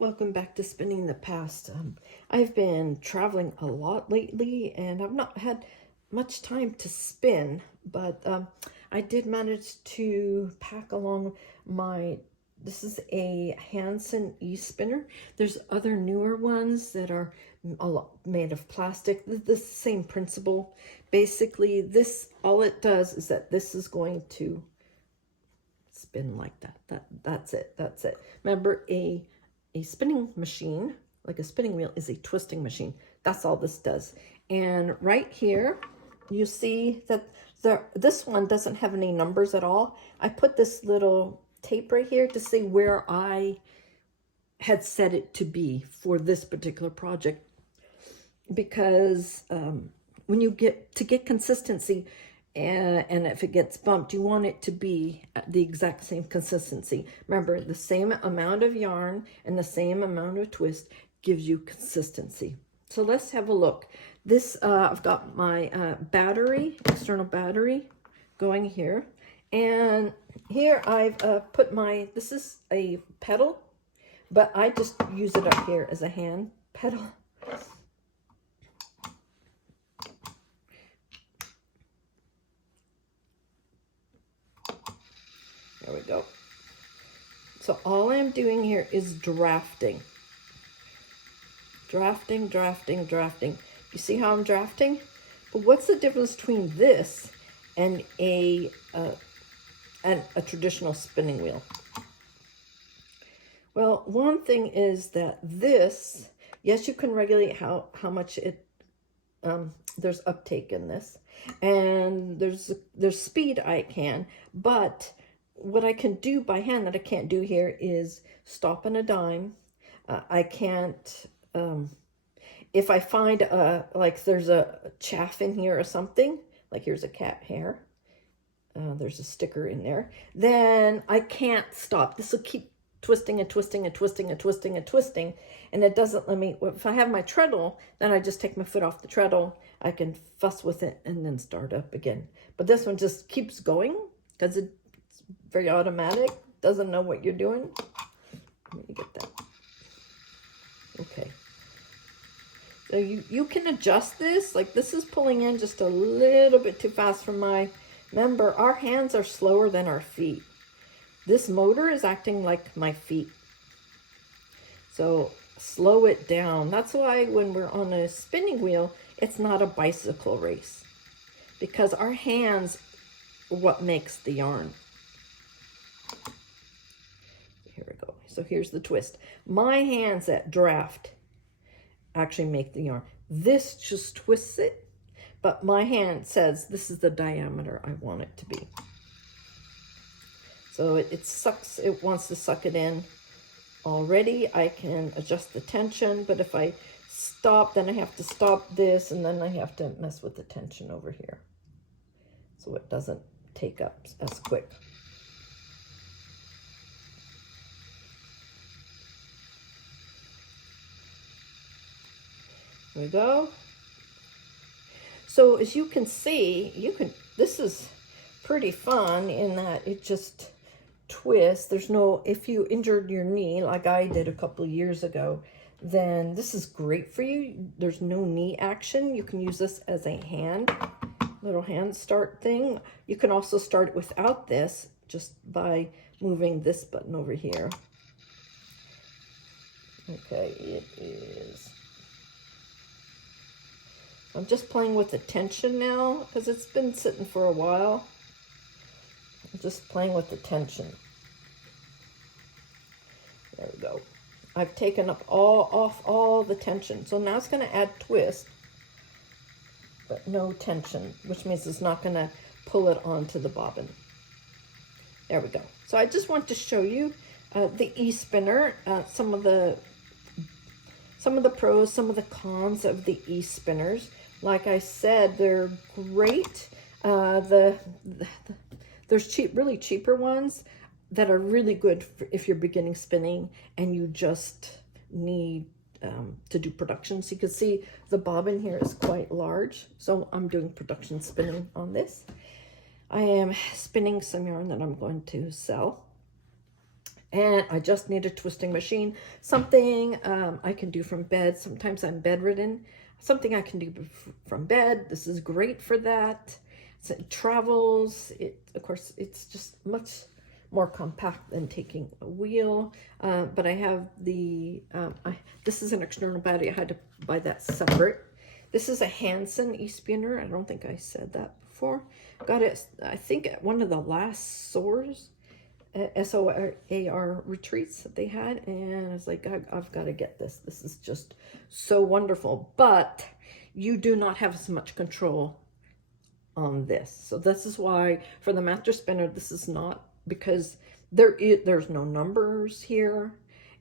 Welcome back to Spinning the Past. I've been traveling a lot lately and I've not had much time to spin, but I did manage to pack along this is a Hanson e-spinner. There's other newer ones that are a lot made of plastic. The same principle. Basically, all it does is that this is going to spin like that. That's it. Remember, a spinning machine, like a spinning wheel, is a twisting machine. That's all this does. And right here, you see that this one doesn't have any numbers at all. I put this little tape right here to say where I had set it to be for this particular project, because when you get consistency, and if it gets bumped, you want it to be the exact same consistency. Remember, the same amount of yarn and the same amount of twist gives you consistency. So let's have a look. This, I've got my external battery going here. And here I've put this is a pedal, but I just use it up here as a hand pedal. There we go. So all I'm doing here is drafting. Drafting. You see how I'm drafting? But what's the difference between this and a traditional spinning wheel? Well, one thing is that this, yes, you can regulate how much there's uptake in this, and there's speed I can, but what I can do by hand that I can't do here is stop on a dime. I can't, if I find like there's a chaff in here or something, like here's a cat hair, there's a sticker in there, then I can't stop. This will keep twisting and twisting and twisting and twisting and twisting, and it doesn't let me. If I have my treadle, then I just take my foot off the treadle. I can fuss with it and then start up again. But this one just keeps going because it's very automatic, doesn't know what you're doing. Let me get that. Okay. So you can adjust this. Like, this is pulling in just a little bit too fast for remember, our hands are slower than our feet. This motor is acting like my feet. So slow it down. That's why when we're on a spinning wheel, it's not a bicycle race, because our hands are what makes the yarn. Here we go. So here's the twist. My hands that draft actually make the yarn. This just twists it, but my hand says this is the diameter I want it to be. So it sucks, it wants to suck it in already. I can adjust the tension, but if I stop, then I have to stop this, and then I have to mess with the tension over here, so it doesn't take up as quick. There we go. So as you can see, this is pretty fun in that it just twists. There's no, if you injured your knee like I did a couple of years ago, then this is great for you. There's no knee action. You can use this as a little hand start thing. You can also start it without this, just by moving this button over here. Okay, it is. I'm just playing with the tension now because it's been sitting for a while. I'm just playing with the tension. There we go. I've taken off all the tension. So now it's going to add twist, but no tension, which means it's not going to pull it onto the bobbin. There we go. So I just want to show you the e-spinner, some of the pros, some of the cons of the e-spinners. Like I said, they're great. There's really cheaper ones that are really good if you're beginning spinning and you just need to do production. So you can see the bobbin here is quite large. So I'm doing production spinning on this. I am spinning some yarn that I'm going to sell. And I just need a twisting machine, something I can do from bed. Sometimes I'm bedridden, something I can do from bed. This is great for that. So it travels. Of course, it's just much more compact than taking a wheel. But I have the, this is an external battery. I had to buy that separate. This is a Hansen e-spinner. I don't think I said that before. Got it, I think, at one of the last SOAR retreats that they had, and I was like, I've got to get this. This is just so wonderful. But you do not have as much control on this. So this is why for the master spinner, this is not, because there's no numbers here.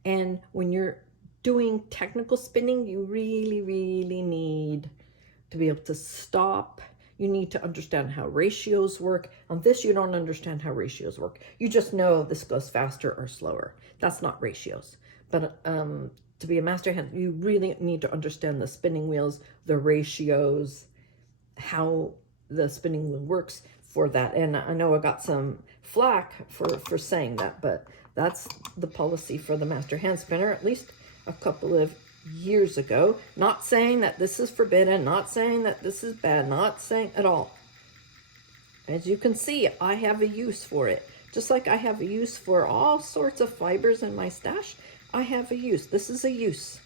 And when you're doing technical spinning, you really, really need to be able to stop. You need to understand how ratios work. On this, you don't understand how ratios work. You just know this goes faster or slower. That's not ratios. But to be a master hand, you really need to understand the spinning wheels, the ratios, how the spinning wheel works for that. And I know I got some flack for saying that, but that's the policy for the master hand spinner, at least a couple of years ago. Not saying that this is forbidden, not saying that this is bad, not saying at all. As you can see, I have a use for it. Just like I have a use for all sorts of fibers in my stash, I have a use. This is a use.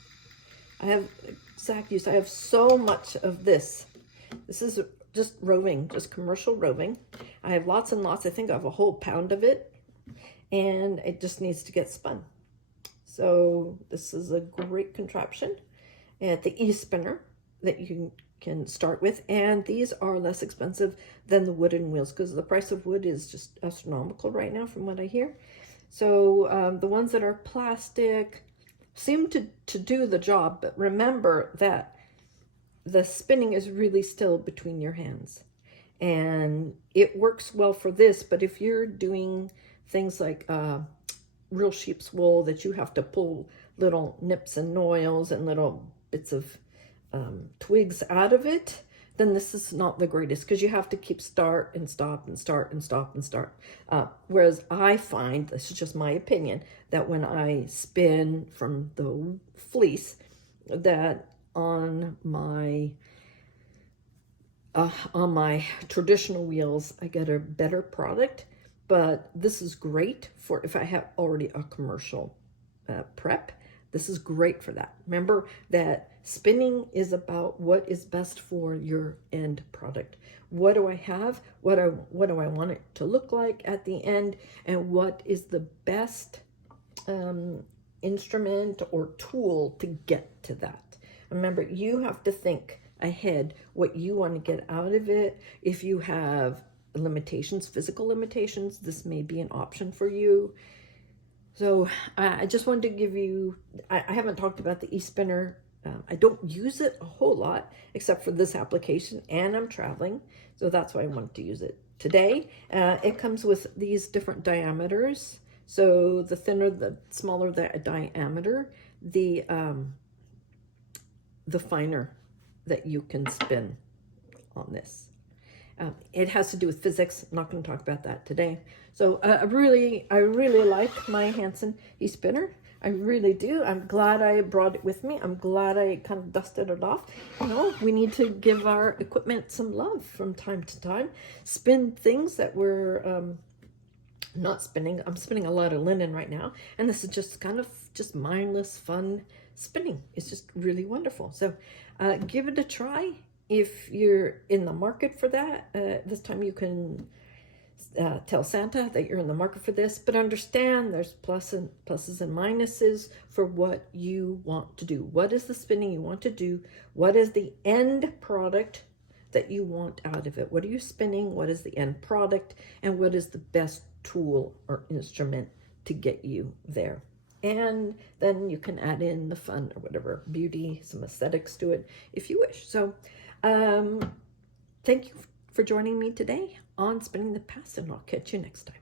I have exact use. I have so much of this. This is just roving, just commercial roving. I have lots and lots. I think I have a whole pound of it, and it just needs to get spun. So this is a great contraption at the e-spinner that you can start with. And these are less expensive than the wooden wheels, because the price of wood is just astronomical right now from what I hear. So the ones that are plastic seem to do the job, but remember that the spinning is really still between your hands. And it works well for this, but if you're doing things like real sheep's wool that you have to pull little nips and noils and little bits of twigs out of it, then this is not the greatest, because you have to keep start and stop and start and stop and start. Whereas I find, this is just my opinion, that when I spin from the fleece, that on my traditional wheels, I get a better product. But this is great for if I have already a commercial prep. This is great for that. Remember that spinning is about what is best for your end product. What do I have? What do I want it to look like at the end? And what is the best instrument or tool to get to that? Remember, you have to think ahead what you want to get out of it. If you have limitations, physical limitations, this may be an option for you. So I just wanted to give you, I haven't talked about the e-spinner. I don't use it a whole lot except for this application, and I'm traveling, so that's why I wanted to use it today. It comes with these different diameters. So the thinner, the smaller the diameter, the finer that you can spin on this. It has to do with physics. I'm not going to talk about that today. So I really like my Hansen e-spinner. I really do. I'm glad I brought it with me. I'm glad I kind of dusted it off. You know, we need to give our equipment some love from time to time. Spin things that we're not spinning. I'm spinning a lot of linen right now, and this is just kind of just mindless fun spinning. It's just really wonderful. So give it a try. If you're in the market for that, this time you can tell Santa that you're in the market for this, but understand there's pluses and minuses for what you want to do. What is the spinning you want to do? What is the end product that you want out of it? What are you spinning? What is the end product? And what is the best tool or instrument to get you there? And then you can add in the fun or whatever, beauty, some aesthetics to it if you wish. So thank you for joining me today on Spinning the Past, and I'll catch you next time.